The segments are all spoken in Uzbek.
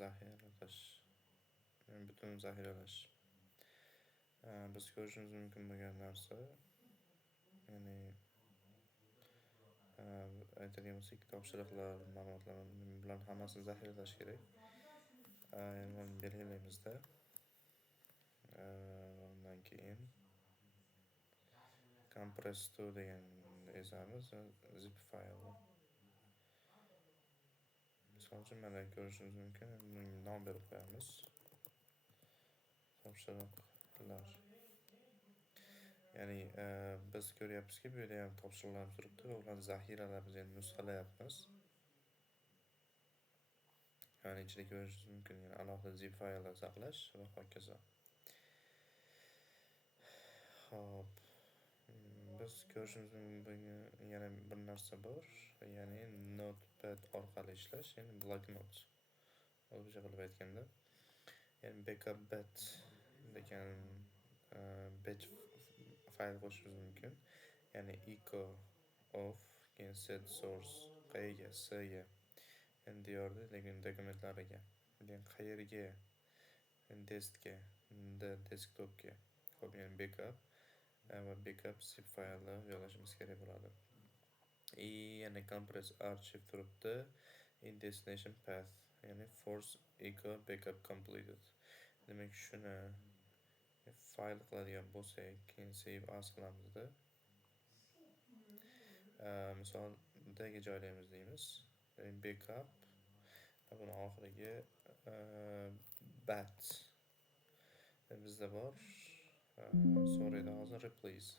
zaxiralash, butun zaxiralash. Biz ko'rishimiz mumkin bo'lgan narsa, ya'ni aytadigan bo'lsak, topshiriqlar, ma'lumotlar bularni hammasini zaxiralash kerak. Endi buni belgilaymizda. Undan keyin compress to deganni ezamiz, zip fayl. Misol uchun mana ko'rishingiz mumkin, bunga nom berib qo'yamiz. Topshiriqlar. Ya'ni biz ko'ryapmizki, bu yerda ham topshiriqlar turibdi va ularni zaxiralayapmiz, ya'ni nusxalayapmiz. Ya'ni ichida ko'rishingiz mumkin, ya'ni alohida zip fayllar saqlash va hokazo. Xo'p, biz ko'rishimiz mumkin yana bir narsa bor, ya'ni Notepad orqali ishlash, ya'ni bloknot. O'zbekcha qilib aytganda, ya'ni backup bat degan batch fayl qo'shishimiz mumkin. Ya'ni echo of keyin set source qayerga, C ga, endi diyorda lekin dokumentlariga, keyin qayerga, deskga, desktopga. Xo'p, ya'ni backup va backup zip faylni joylashimiz kerak bo'ladi. Yana compress archive turibdi, in destination path, ya'ni force echo backup completed. Demak, shuni fayl qiladigan bo'lsak, keyin save as qilamizda. Misol D ga joylaymiz deymiz. Backup va buni oxiriga bat. Bizda bor. So'raydi hozir replace.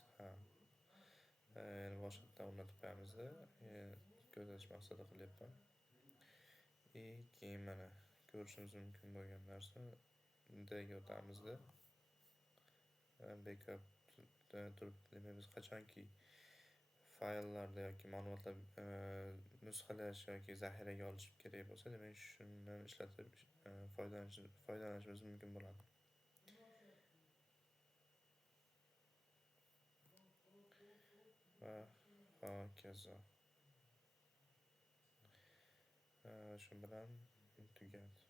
Ya'ni boshqatdan o'rnatib qo'yamizda. Ko'rsatish maqsadida qilyapman. Keyin mana ko'rishimiz mumkin bo'lgan narsa D ga o'tamizda. Backup turibdi. Demak, biz qachonki fayllarda yoki ma'lumotlar nusxalash yoki zaxiraga olish kerak bo'lsa, demak shundan ishlatib foydalanishimiz mumkin bo'ladi. Va hokazo. Shu bilan tugadi.